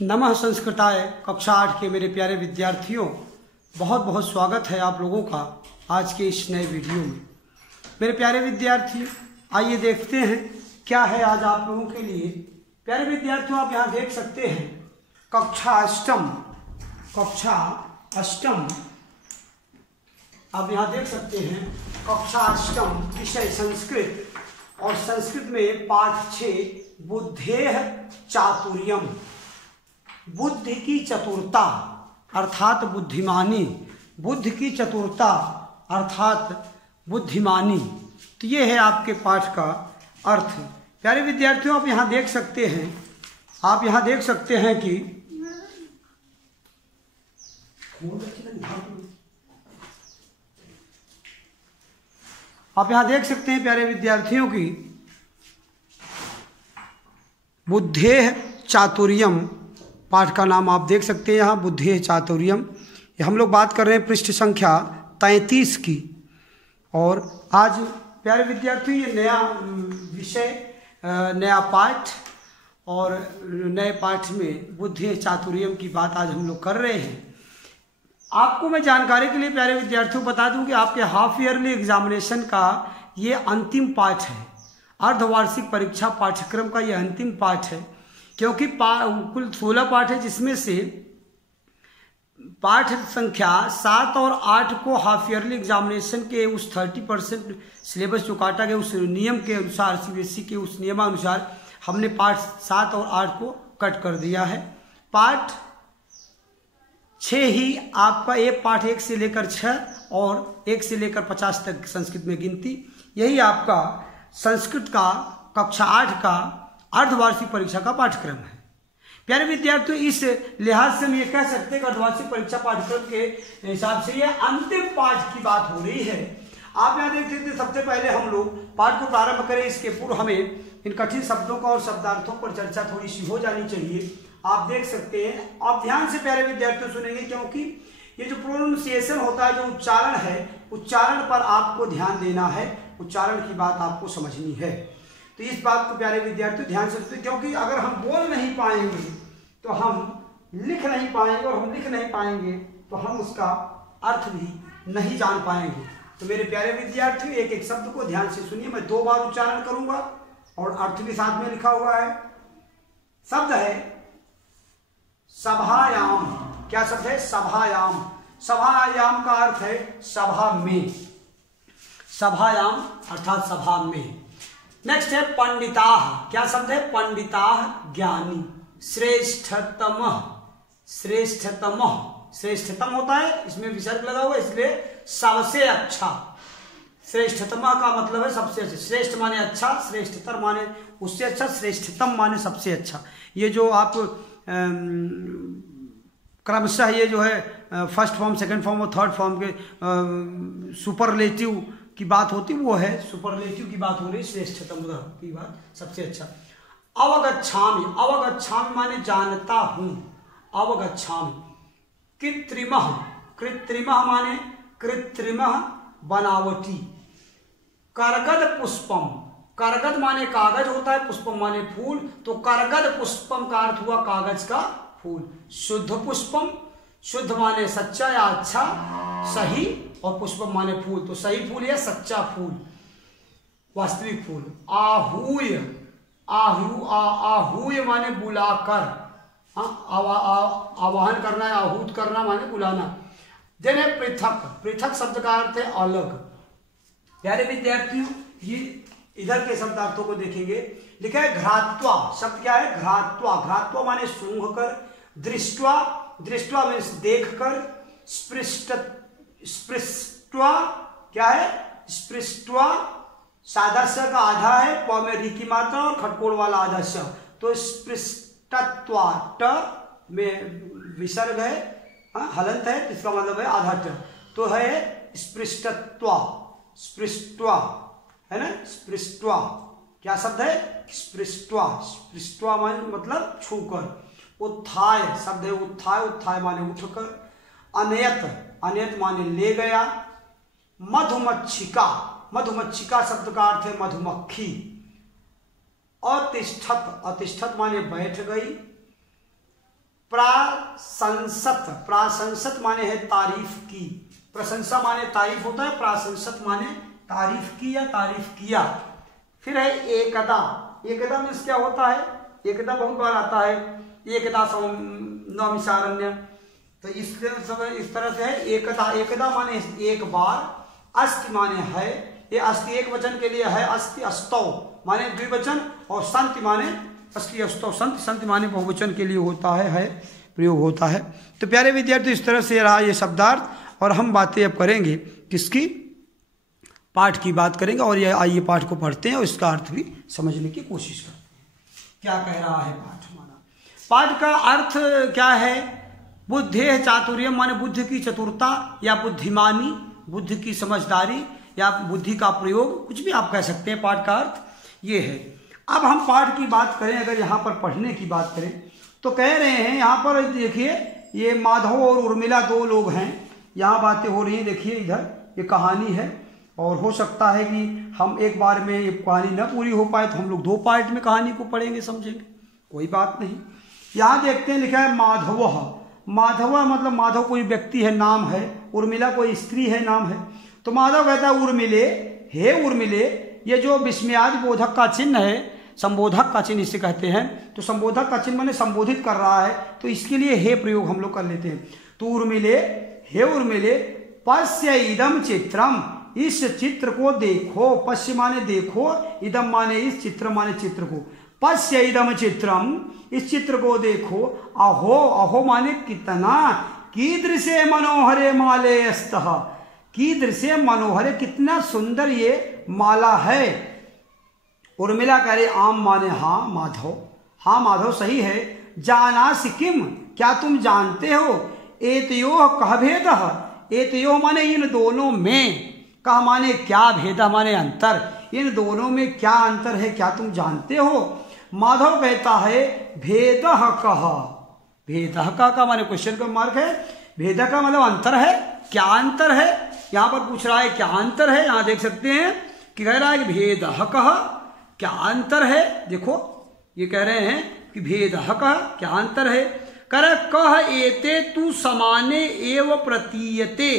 नमः संस्कृताय कक्षा 8 के मेरे प्यारे विद्यार्थियों, बहुत बहुत स्वागत है आप लोगों का आज के इस नए वीडियो में। मेरे प्यारे विद्यार्थी, आइए देखते हैं क्या है आज आप लोगों के लिए। प्यारे विद्यार्थियों, आप यहाँ देख सकते हैं कक्षा अष्टम आप यहाँ देख सकते हैं कक्षा अष्टम विषय संस्कृत, और संस्कृत में पाठ 6 बुद्धेः चातुर्यम, बुद्धि की चतुरता अर्थात बुद्धिमानी, बुद्धि की चतुरता अर्थात बुद्धिमानी। तो ये है आपके पाठ का अर्थ। प्यारे विद्यार्थियों, आप यहाँ देख सकते हैं कि प्यारे विद्यार्थियों की बुद्धेः चातुर्यम पाठ का नाम आप देख सकते हैं यहाँ, बुद्धेः चातुर्यम। हम लोग बात कर रहे हैं पृष्ठ संख्या 33 की। और आज प्यारे विद्यार्थियों, ये नया विषय, नया पाठ, और नए पाठ में बुद्धेः चातुर्यम की बात आज हम लोग कर रहे हैं। आपको मैं जानकारी के लिए प्यारे विद्यार्थियों बता दूं कि आपके हाफ ईयरली एग्जामिनेशन का ये अंतिम पाठ है। अर्धवार्षिक परीक्षा पाठ्यक्रम का ये अंतिम पाठ है, क्योंकि कुल 16 पाठ है, जिसमें से पाठ संख्या 7 और 8 को हाफ ईयरली एग्जामिनेशन के उस 30% सिलेबस जो काटा गया उस नियम के अनुसार, सीबीएसई के उस नियमानुसार हमने पाठ 7 और 8 को कट कर दिया है। पाठ 6 ही आपका, एक पाठ 1 से लेकर 6 और 1 से लेकर 50 तक संस्कृत में गिनती, यही आपका संस्कृत का कक्षा 8 का अर्धवार्षिक परीक्षा का पाठ्यक्रम है। प्यारे विद्यार्थियों, इस लिहाज से हम ये कह सकते हैं कि अर्धवार्षिक परीक्षा पाठ्यक्रम के हिसाब से ये अंतिम पाठ की बात हो रही है। आप यहाँ देख सकते हैं, सबसे पहले हम लोग पाठ को प्रारंभ करें, इसके पूर्व हमें इन कठिन शब्दों का और शब्दार्थों पर चर्चा थोड़ी सी हो जानी चाहिए। आप देख सकते हैं, आप ध्यान से प्यारे विद्यार्थियों सुनेंगे, क्योंकि ये जो प्रोनाउंसिएशन होता है, जो उच्चारण है, उच्चारण पर आपको ध्यान देना है, उच्चारण की बात आपको समझनी है। तो इस बात को प्यारे विद्यार्थियों ध्यान से सुनिए, क्योंकि अगर हम बोल नहीं पाएंगे तो हम लिख नहीं पाएंगे, और हम लिख नहीं पाएंगे तो हम उसका अर्थ भी नहीं जान पाएंगे। तो मेरे प्यारे विद्यार्थियों, एक एक शब्द को ध्यान से सुनिए। मैं 2 बार उच्चारण करूंगा और अर्थ भी साथ में लिखा हुआ है। शब्द है सभायाम। क्या शब्द है? सभायाम। सभायाम का अर्थ है सभा में। सभायाम अर्थात सभा में। नेक्स्ट है पंडिताः। क्या शब्द है? पंडिताः ज्ञानी। श्रेष्ठतम। श्रेष्ठतम, श्रेष्ठतम होता है, इसमें विसर्ग लगा हुआ है, इसलिए सबसे अच्छा। श्रेष्ठतम का मतलब है सबसे अच्छा। श्रेष्ठ माने अच्छा, श्रेष्ठतर माने उससे अच्छा, श्रेष्ठतम माने सबसे अच्छा। ये जो आप क्रमशः ये जो है फर्स्ट फॉर्म, सेकंड फॉर्म और थर्ड फॉर्म के सुपरलेटिव की बात होती, वो है सुपरलेटिव की बात हो रही, श्रेष्ठतम की बात, सबसे अच्छा। अवगच्छामि। अवगच्छामि माने जानता हूं। अवगच्छामि। कृत्रिमः। कृत्रिमः माने कृत्रिमः बनावटी। करगद पुष्पम। करगद माने कागज होता है, पुष्पम माने फूल, तो करगद पुष्पम का अर्थ हुआ कागज का फूल। शुद्ध पुष्पम, शुद्ध माने सच्चा या अच्छा, सही, और पुष्पम माने फूल, तो सही फूल या सच्चा फूल, वास्तविक फूल। आहूय। आहूय माने बुलाकर, आवाहन करना है, आहूत करना माने बुलाना। देन है पृथक। पृथक शब्द का अर्थ है अलग। प्यारे विद्यार्थियों, ये इधर के शब्दार्थों को देखेंगे। लिखा है घ्रात्वा। शब्द क्या है? घ्रात्वा। घ्रात्वा माने सूंघ कर। दृष्ट्वा। दृष्ट्वा मीन्स देख कर। स्पृष्ट्वा। क्या है? स्पृष्ट्वा। साधा स का आधा है, प में री की मात्रा और खटकोड़ वाला आधा स, तो स्पृष्टत्वा। ट में विसर्ग है, हलंत है, इसका मतलब है आधा ट, तो है स्पृष्टत्वा। स्पृष्ट्वा है ना, स्पृष्ट्वा। क्या शब्द है? स्पृष्ट्वा। स्पृष्ट्वा मतलब छूकर। उत्थाय शब्द है उत्थाय। उत्थाय माने उठकर। अनयत। अनयत माने ले गया। मधुमक्षिका। मधुमक्षिका शब्द का अर्थ है मधुमक्खी। अतिष्ठत, अतिष्ठत माने बैठ गई। प्राशंसत, प्राशंसत माने है तारीफ की, प्रशंसा माने तारीफ होता है, प्राशंसत माने तारीफ की या तारीफ किया। फिर है एकदा, एकदा मीन्स क्या होता है, एकदा बहुत बार आता है, एकदा नौमिषारण्य, तो इस तरह से है एकदा, एकदा माने एक बार, अस्ति माने है, ये अस्ति एक वचन के लिए है, अस्ति अस्तौ माने द्विवचन, और संति माने अस्ति अस्तौ संति, संति माने बहुवचन के लिए होता है प्रयोग होता है। तो प्यारे विद्यार्थी इस तरह से रहा ये शब्दार्थ, और हम बातें अब करेंगे किसकी, पाठ की बात करेंगे, और ये आइए पाठ को पढ़ते हैं और इसका अर्थ भी समझने की कोशिश करते हैं। क्या कह रहा है पाठ हमारा, पाठ का अर्थ क्या है, बुद्धे चातुर्यम माने बुद्धि की चतुरता या बुद्धिमानी, बुद्धि की समझदारी या बुद्धि का प्रयोग, कुछ भी आप कह सकते हैं, पाठ का अर्थ ये है। अब हम पाठ की बात करें, अगर यहाँ पर पढ़ने की बात करें तो कह रहे हैं यहाँ पर देखिए, ये माधव और उर्मिला दो लोग हैं, यहाँ बातें हो रही हैं, देखिए इधर ये कहानी है, और हो सकता है कि हम एक बार में ये कहानी न पूरी हो पाए तो हम लोग 2 पार्ट में कहानी को पढ़ेंगे, समझेंगे, कोई बात नहीं। यहाँ देखते हैं लिखा है माधव, माधव मतलब माधव कोई व्यक्ति है, नाम है, उर्मिला कोई स्त्री है, नाम है। तो माधव कहता है उर्मिले, हे उर्मिले, ये जो विस्मयादि बोधक का चिन्ह है, संबोधक का चिन्ह इसे कहते हैं, तो संबोधक का चिन्ह माने संबोधित कर रहा है, तो इसके लिए हे प्रयोग हम लोग कर लेते हैं। तो उर्मिले, हे उर्मिले, पश्य इदम चित्रम, इस चित्र को देखो, पश्य माने देखो, इदम माने इस, चित्र माने चित्र को, पश्य इदम चित्रम, इस चित्र को देखो, अहो, अहो माने कितना, कीदृशे मनोहरे माले अस्तः, कीदृशे मनोहरे कितना सुंदर ये माला है। उर्मिला कह रहे आम माने हाँ माधव, हाँ माधव सही है, जानासि किम, क्या तुम जानते हो, एतयोः कः भेदः, एतयोः माने इन दोनों में, कह माने क्या, भेद माने अंतर, इन दोनों में क्या अंतर है, क्या तुम जानते हो। माधव कहता है भेदः कः, भेदः का माने क्वेश्चन का मार्क है, भेद का मतलब अंतर है, क्या अंतर है, यहाँ पर पूछ रहा है क्या अंतर है। यहाँ देख सकते हैं कि कह रहा है कि भेदः कः, क्या अंतर है, देखो ये कह रहे हैं कि भेदः कः, क्या अंतर है, कह रहे कह एते तु समाने एव प्रतीयते,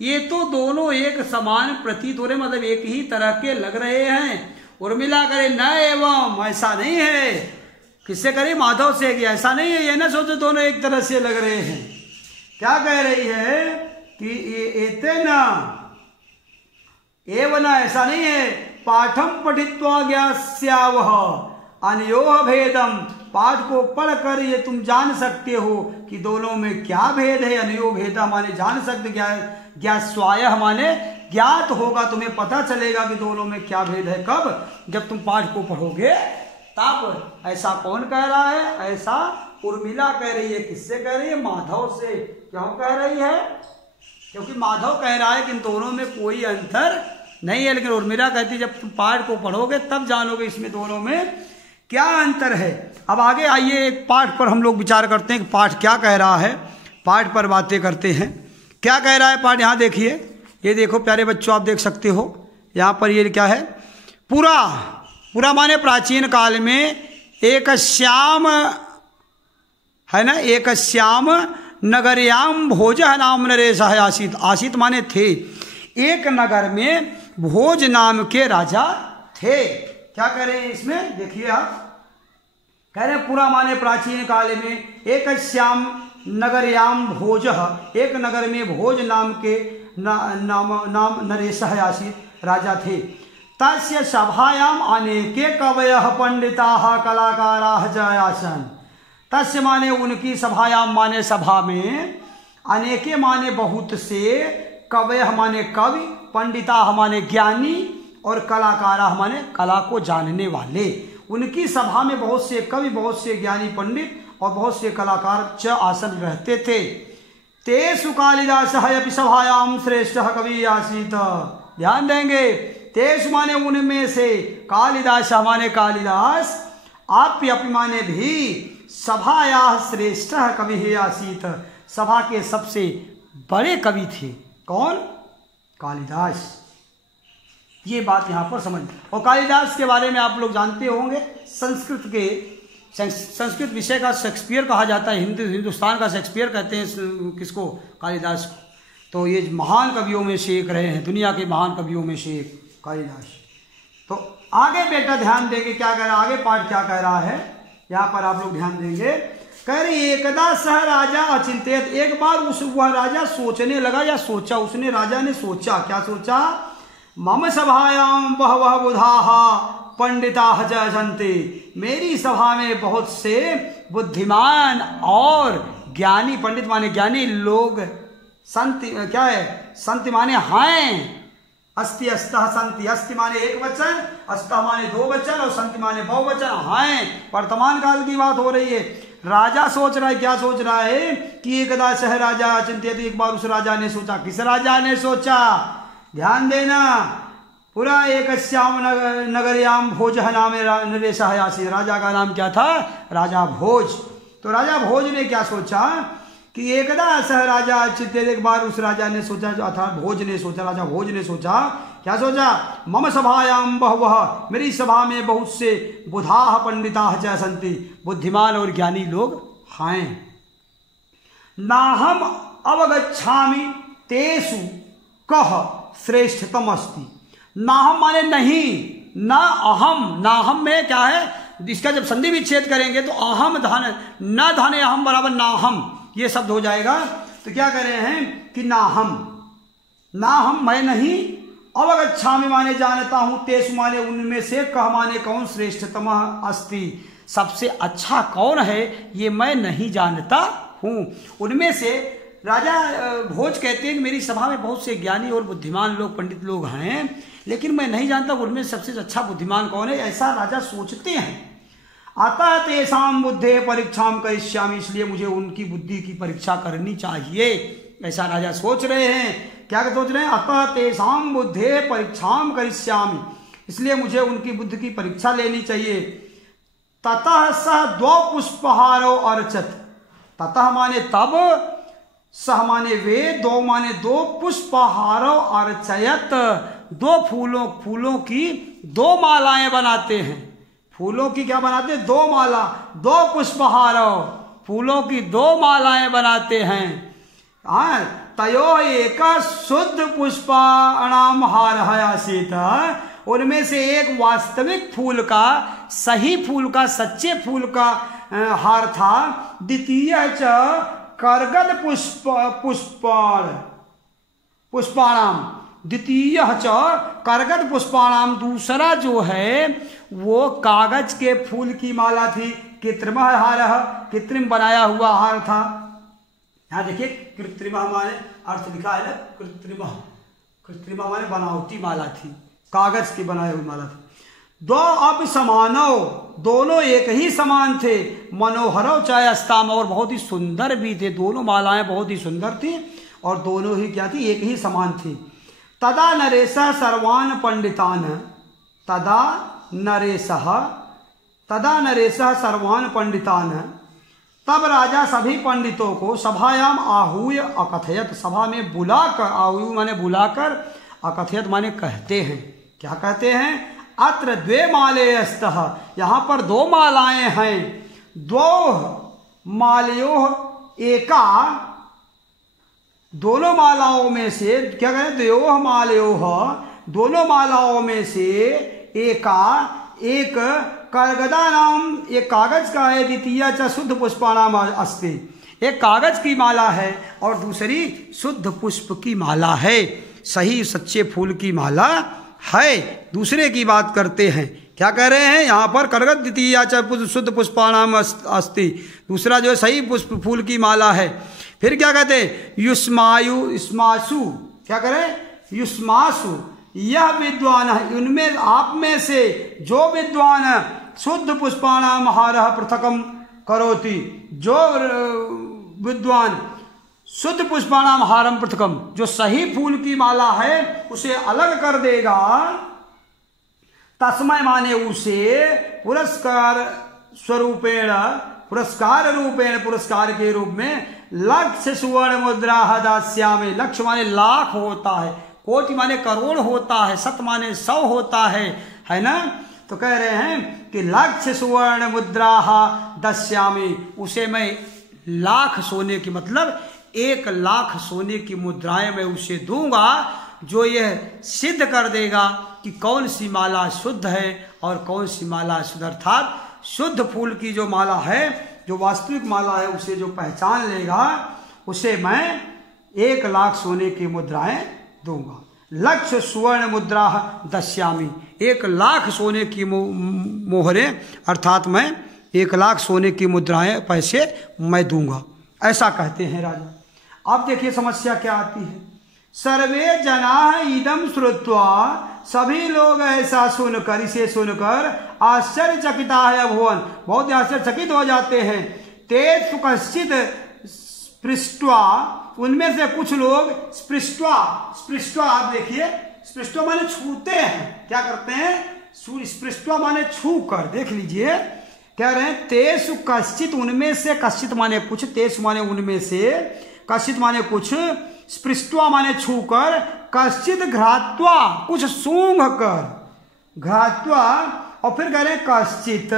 ये तो दोनों एक समान प्रतीत हो रहे, मतलब एक ही तरह के लग रहे हैं। उर्मिला करे न एवं, ऐसा नहीं है, किससे करे, माधव से, कि ऐसा नहीं है, ये ना सोचो दोनों एक तरह से लग रहे हैं। क्या कह रही है कि एते न एव न, ऐसा नहीं है, पाठम पठित्वा ज्ञास्यावः अनयोः भेदम, पाठ को पढ़कर ये तुम जान सकते हो कि दोनों में क्या भेद है। अनयो भेदा माने जान सकते, ज्ञास्वाय माने ज्ञात होगा, तुम्हें पता चलेगा कि दोनों में क्या भेद है, कब, जब तुम पाठ को पढ़ोगे तब। ऐसा कौन कह रहा है, ऐसा उर्मिला कह रही है, किससे कह रही है, माधव से। क्यों कह रही है, क्योंकि माधव कह रहा है कि इन दोनों में कोई अंतर नहीं है, लेकिन उर्मिला कहती है जब तुम पाठ को पढ़ोगे तब जानोगे इसमें दोनों में क्या अंतर है। अब आगे आइए एक पाठ पर हम लोग विचार करते हैं कि पाठ क्या कह रहा है, पाठ पर बातें करते हैं। क्या कह रहा है पाठ, यहाँ देखिए, ये देखो प्यारे बच्चों, आप देख सकते हो यहाँ पर ये क्या है, पुरा, पुरा माने प्राचीन काल में एक श्याम है ना, एक श्याम नगरयाम भोज नाम नरेश आसित, आसित माने थे, एक नगर में भोज नाम के राजा थे। क्या कह रहे हैं इसमें, देखिए आप, कह रहे हैं पूरा माने प्राचीन काल में, एक श्याम नगरयाम भोज, एक नगर में भोज नाम के नाम नरेश आसित राजा थे। तस्य सभायाम अनेके कवयः पंडिताः कलाकाराः च आसन्, तस्य माने उनकी, सभायाम माने सभा में, अनेके माने बहुत से, कवयः माने कवि, पंडिताः माने ज्ञानी, और कलाकाराः माने कला को जानने वाले। उनकी सभा में बहुत से कवि, बहुत से ज्ञानी पंडित और बहुत से कलाकार च आसन रहते थे। तेषु कालिदासः अपि सभायां श्रेष्ठः कवि आसीत्, ध्यान देंगे, तेषु माने उनमें से, कालिदास माने कालिदास, आपि अपि माने भी, सभायाः श्रेष्ठः कवि आसीत्, सभा के सबसे बड़े कवि थे। कौन, कालिदास। ये बात यहाँ पर समझ। और कालिदास के बारे में आप लोग जानते होंगे, संस्कृत के संस्कृत विषय का शेक्सपियर कहा जाता है, हिंदुस्तान का शेक्सपियर कहते हैं किसको, कालिदास को। तो ये महान कवियों में से एक रहे हैं, दुनिया के महान कवियों में से एक कालिदास। तो आगे बेटा ध्यान देंगे क्या कह रहा है, आगे पाठ क्या कह रहा है, यहाँ पर आप लोग ध्यान देंगे। कह रही एकदा सह राजा अचिंत्यत, एक बार वह राजा सोचने लगा या सोचा, उसने राजा ने सोचा, क्या सोचा, मम सभायाम बहवः बुधाः पंडिताः च सन्ति, मेरी सभा में बहुत से बुद्धिमान और ज्ञानी, पंडित माने ज्ञानी लोग, संत क्या है, संत माने हैं, अस्ति अस्तः संति, अस्ति माने एक वचन, अस्तः माने दो वचन और संति माने बहुवचन हैं। वर्तमान काल की बात हो रही है। राजा सोच रहा है, क्या सोच रहा है कि एकदा सह राजा चिंतित, एक बार उस राजा ने सोचा, किस राजा ने सोचा, ध्यान देना, पुरा एकस्याम नगरयाम भोज नाम नरेशः आसीत्, राजा का नाम क्या था, राजा भोज। तो राजा भोज ने क्या सोचा कि एकदा सह राजा चिंतित, एक बार उस राजा ने सोचा, अर्थात भोज ने सोचा, राजा भोज ने सोचा, क्या सोचा, मम सभायाम बहवः, मेरी सभा में बहुत से बुधाः पंडिताः च सन्ति, बुद्धिमान और ज्ञानी लोग हैं, नाहम अवगच्छामि तेषु कः श्रेष्ठतम अस्ति, नाहम माने नहीं, ना अहम, नाहम में क्या है, इसका जब संधि विच्छेद करेंगे तो अहम धन, न धने अहम बराबर नाहम, ये शब्द हो जाएगा। तो क्या कह रहे हैं कि नाहम, नाहम मैं नहीं, अवगच्छामि माने जानता हूं, तेषु माने उनमें से, कह माने कौन, श्रेष्ठतम अस्ति, सबसे अच्छा कौन है ये मैं नहीं जानता हूं। उनमें से राजा भोज कहते हैं कि मेरी सभा में बहुत से ज्ञानी और बुद्धिमान लोग, पंडित लोग हैं, लेकिन मैं नहीं जानता उनमें सबसे अच्छा बुद्धिमान कौन है, ऐसा राजा सोचते हैं। अतः तेषां बुद्धे परीक्षाम करिष्यामि, इसलिए मुझे उनकी बुद्धि की परीक्षा करनी चाहिए, ऐसा राजा सोच रहे हैं। क्या सोच रहे हैं, अतः तेषां बुद्धे परीक्षाम करिष्यामि, इसलिए मुझे उनकी बुद्धि की परीक्षा लेनी चाहिए। ततः सह द्वौ पुष्पहारो अर्चत, ततः माने तब, सह माने वे, दो माने दो, पुष्पहारो अर्चयत, दो फूलों की दो मालाएं बनाते हैं, फूलों की क्या बनाते हैं, दो माला, दो पुष्पहारो, फूलों की दो मालाएं बनाते हैं। तयो एक शुद्ध पुष्पाणाम हार आसीत, उनमें से एक वास्तविक फूल का, सही फूल का, सच्चे फूल का हार था। द्वितीय च करगद पुष्पाणाम, द्वितीय च करगद पुष्पाणाम, दूसरा जो है वो कागज के फूल की माला थी। कृत्रिम हार, कृत्रिम बनाया हुआ हार था। यहाँ देखिए कृत्रिम हमारे अर्थ लिखा है ना, कृत्रिम हमारे बनावटी माला थी, कागज की बनाई हुई माला थी। दो अब समानो, दोनों एक ही समान थे। मनोहरो चायस्ताम, और बहुत ही सुंदर भी थे, दोनों मालाएं बहुत ही सुंदर थी और दोनों ही क्या थी, एक ही समान थी। तदा नरेशः सर्वान् पंडितान्, तदा नरेशः सर्वान् पंडितान्, तब राजा सभी पंडितों को सभायाम आहूय अकथयत, सभा में बुलाकर, आहूय माने बुलाकर, अकथयत माने कहते हैं, क्या कहते हैं, अत्र द्वे माले अस्तः, यहाँ पर दो मालाएं हैं, द्वौ मालयोः एका, दोनों मालाओं में से, क्या कहें, द्वयोः मालयोः, दोनों मालाओं में से एका, एक करगदा नाम, एक कागज का है, द्वितीय च शुद्ध पुष्पाणाम अस्ति, एक कागज की माला है और दूसरी शुद्ध पुष्प की माला है, सही सच्चे फूल की माला है। दूसरे की बात करते हैं, क्या कह रहे हैं यहाँ पर, करगद द्वितीय च शुद्ध पुष्पाणाम अस्ति, दूसरा जो है सही पुष्प फूल की माला है। फिर क्या कहते हैं, युष्मासु, क्या करें, युष्मासु, यह विद्वान है, उनमें आप में से जो विद्वान शुद्ध पुष्पाणाम हारः पृथकम करोति, जो विद्वान शुद्ध पुष्पाणाम हारम पृथकम, जो सही फूल की माला है उसे अलग कर देगा, तस्मै माने उसे, पुरस्कार स्वरूपेण, पुरस्कार रूपेण, पुरस्कार के रूप में, लक्ष्य सुवर्ण मुद्रा दास्यामि, लक्ष्य माने लाख होता है, कोटि माने करोड़ होता है, शत माने 100 होता है ना, तो कह रहे हैं कि लक्ष्य सुवर्ण मुद्रा दस्यामी, उसे मैं लाख सोने की, मतलब 1 लाख सोने की मुद्राएं मैं उसे दूंगा, जो यह सिद्ध कर देगा कि कौन सी माला शुद्ध है और कौन सी माला शुद्ध, अर्थात शुद्ध फूल की जो माला है, जो वास्तविक माला है, उसे जो पहचान लेगा उसे मैं 1 लाख सोने की मुद्राएं दूंगा। लक्ष्य सुवर्ण मुद्रा दस्यामी, 1 लाख सोने की मोहरे, अर्थात मैं 1 लाख सोने की मुद्राएं, पैसे मैं दूंगा, ऐसा कहते हैं राजा। अब देखिए समस्या क्या आती है। सर्वे जना इदम श्रुत्वा, सभी लोग ऐसा सुनकर, इसे सुनकर आश्चर्यचकिता है अभुवन, बहुत आश्चर्यचकित हो जाते हैं। तेज कश्चित स्पृष्ट्वा, उनमें से कुछ लोग स्पृष्ट्वा, स्पृष्ट्वा आप देखिए, स्पृष्ट्वा माने छूते हैं, क्या करते हैं, स्पृष्ट्वा माने छू कर, देख लीजिए, कह रहे हैं तेज कश्चित, उनमें से, कश्चित माने कुछ, तेज माने उनमें से, कश्चित माने कुछ, स्पृष्ट्वा माने छूकर, कश्चित घ्रात्वा, कुछ सूंघ कर, घ्रात्वा, और फिर कह रहे हैं कश्चित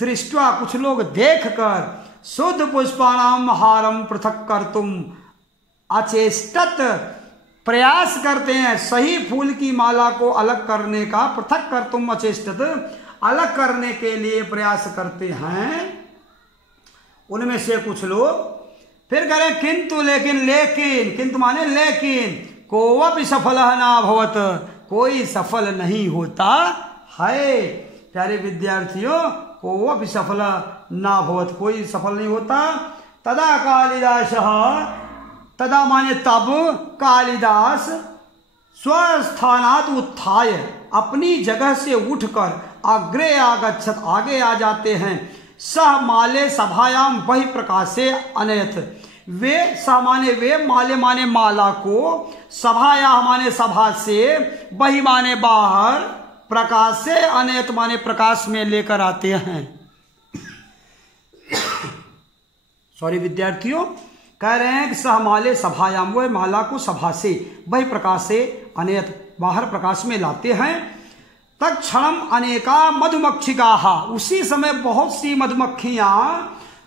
दृष्ट्वा, कुछ लोग देख कर, शुद्ध पुष्पाणाम हारम पृथक कर तुम अचेष्टत, प्रयास करते हैं सही फूल की माला को अलग करने का, पृथक कर तुम अचेष्टत, अलग करने के लिए प्रयास करते हैं उनमें से कुछ लोग। फिर करें किंतु लेकिन, लेकिन, किंतु माने लेकिन, कोवपि सफल ना भवत, कोई सफल नहीं होता है। प्यारे विद्यार्थियों, कोवपि सफल ना भवत, कोई सफल नहीं होता। तदा कालिदास, तदा माने तब, कालिदास स्वस्थानात् उत्थाय, अपनी जगह से उठकर अग्रे आगच्छत, आगे आ जाते हैं। सह माले सभायाम बहि प्रकाशे अनयत, वे सह माने वे, माले माने माला को, सभाया माने सभा से, बहि माने बाहर, प्रकाशे अनयत माने प्रकाश में लेकर आते हैं। सॉरी विद्यार्थियों, कह रहे हैं कि सह माले सभायाम, वह माला को सभा से, बहि प्रकाशे अनयत, बाहर प्रकाश में लाते हैं। तत्क्षणम अनेका मधुमक्षिका, उसी समय बहुत सी मधुमक्खियां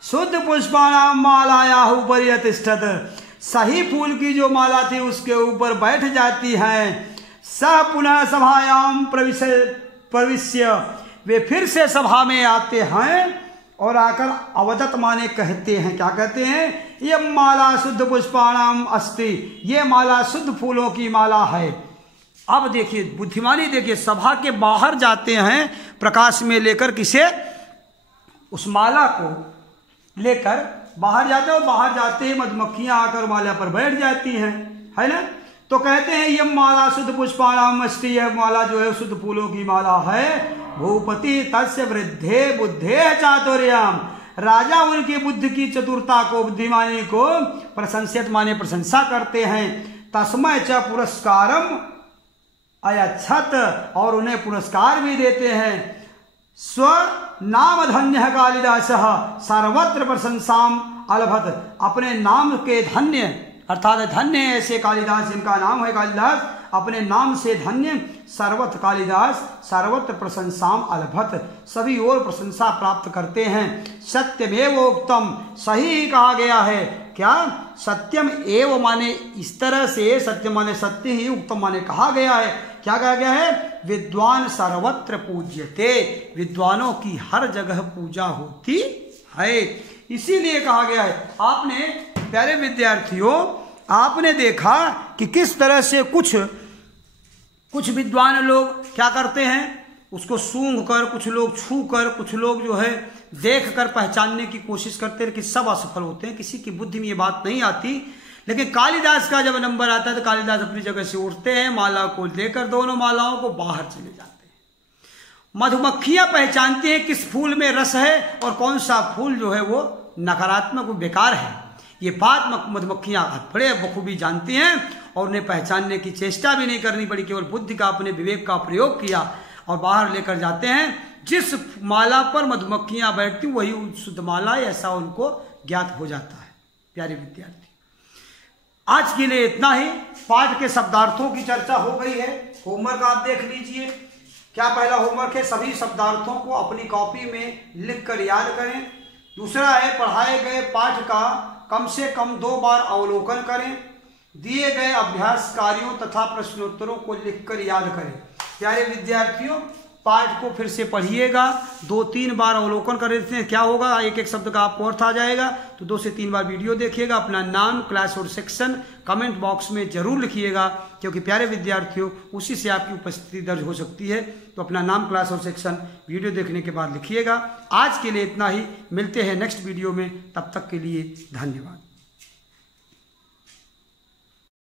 शुद्ध पुष्पाणाम मालाया ऊपर यतिष्ठत, सही फूल की जो माला थी उसके ऊपर बैठ जाती हैं। सह पुनः सभायाम प्रविश्य, वे फिर से सभा में आते हैं और आकर अवदत माने कहते हैं, क्या कहते हैं, ये माला शुद्ध पुष्पाणाम अस्ति, ये माला शुद्ध फूलों की माला है। अब देखिए बुद्धिमानी, देखिए सभा के बाहर जाते हैं प्रकाश में लेकर, किसे, उस माला को लेकर बाहर जाते हैं, और बाहर जाते ही मधुमक्खियां आकर माला पर बैठ जाती हैं, है ना। तो कहते हैं ये माला शुद्ध पुष्पाणाम अस्ति, यह माला जो है शुद्ध फूलों की माला है। भूपति तस्य वृद्धे बुद्धे चातुर्यम, राजा उनकी बुद्धि की चतुरता को, बुद्धिमानी को प्रशंसित माने प्रशंसा करते हैं। तस्मै च पुरस्कारम अयच्छत, और उन्हें पुरस्कार भी देते हैं। स्व नाम धन्य कालिदास सर्वत्र प्रशंसाम अलभत, अपने नाम के धन्य, अर्थात धन्य ऐसे कालिदास, जिनका नाम है कालिदास, अपने नाम से धन्य, सर्वत्र कालिदास सर्वत्र प्रशंसाम अलभत, सभी ओर प्रशंसा प्राप्त करते हैं। सत्यमेव उक्तम, सही ही कहा गया है, क्या, सत्यम एव माने इस तरह से, सत्य माने सत्य ही, उत्तम माने कहा गया है, क्या कहा गया है, विद्वान सर्वत्र पूज्यते, विद्वानों की हर जगह पूजा होती है, इसीलिए कहा गया है। आपने प्यारे विद्यार्थियों, आपने देखा कि किस तरह से कुछ विद्वान लोग क्या करते हैं, उसको सूंघ कर, कुछ लोग छू कर, कुछ लोग जो है देख कर पहचानने की कोशिश करते हैं, कि सब असफल होते हैं, किसी की बुद्धि में ये बात नहीं आती। लेकिन कालिदास का जब नंबर आता है तो कालिदास अपनी जगह से उठते हैं, माला को लेकर दोनों मालाओं को बाहर चले जाते हैं। मधुमक्खियां पहचानती हैं किस फूल में रस है और कौन सा फूल जो है वो नकारात्मक, बेकार है। ये बात मधुमक्खियां बड़े बखूबी जानती हैं और उन्हें पहचानने की चेष्टा भी नहीं करनी पड़ी, केवल बुद्धि का, अपने विवेक का प्रयोग किया और बाहर लेकर जाते हैं। जिस माला पर मधुमक्खियां बैठती वही शुद्ध माला है, ऐसा उनको ज्ञात हो जाता है। प्यारे विद्यार्थी, आज के लिए इतना ही। पाठ के शब्दार्थों की चर्चा हो गई है, होमवर्क आप देख लीजिए क्या पहला होमवर्क है, सभी शब्दार्थों को अपनी कॉपी में लिखकर याद करें। दूसरा है, पढ़ाए गए पाठ का कम से कम 2 बार अवलोकन करें। दिए गए अभ्यास कार्यों तथा प्रश्नोत्तरों को लिखकर याद करें। प्यारे विद्यार्थियों, पाठ को फिर से पढ़िएगा, 2-3 बार अवलोकन कर देते हैं, क्या होगा, एक एक शब्द का आपको अर्थ आ जाएगा। तो 2 से 3 बार वीडियो देखिएगा। अपना नाम, क्लास और सेक्शन कमेंट बॉक्स में जरूर लिखिएगा, क्योंकि प्यारे विद्यार्थियों उसी से आपकी उपस्थिति दर्ज हो सकती है। तो अपना नाम, क्लास और सेक्शन वीडियो देखने के बाद लिखिएगा। आज के लिए इतना ही, मिलते हैं नेक्स्ट वीडियो में, तब तक के लिए धन्यवाद।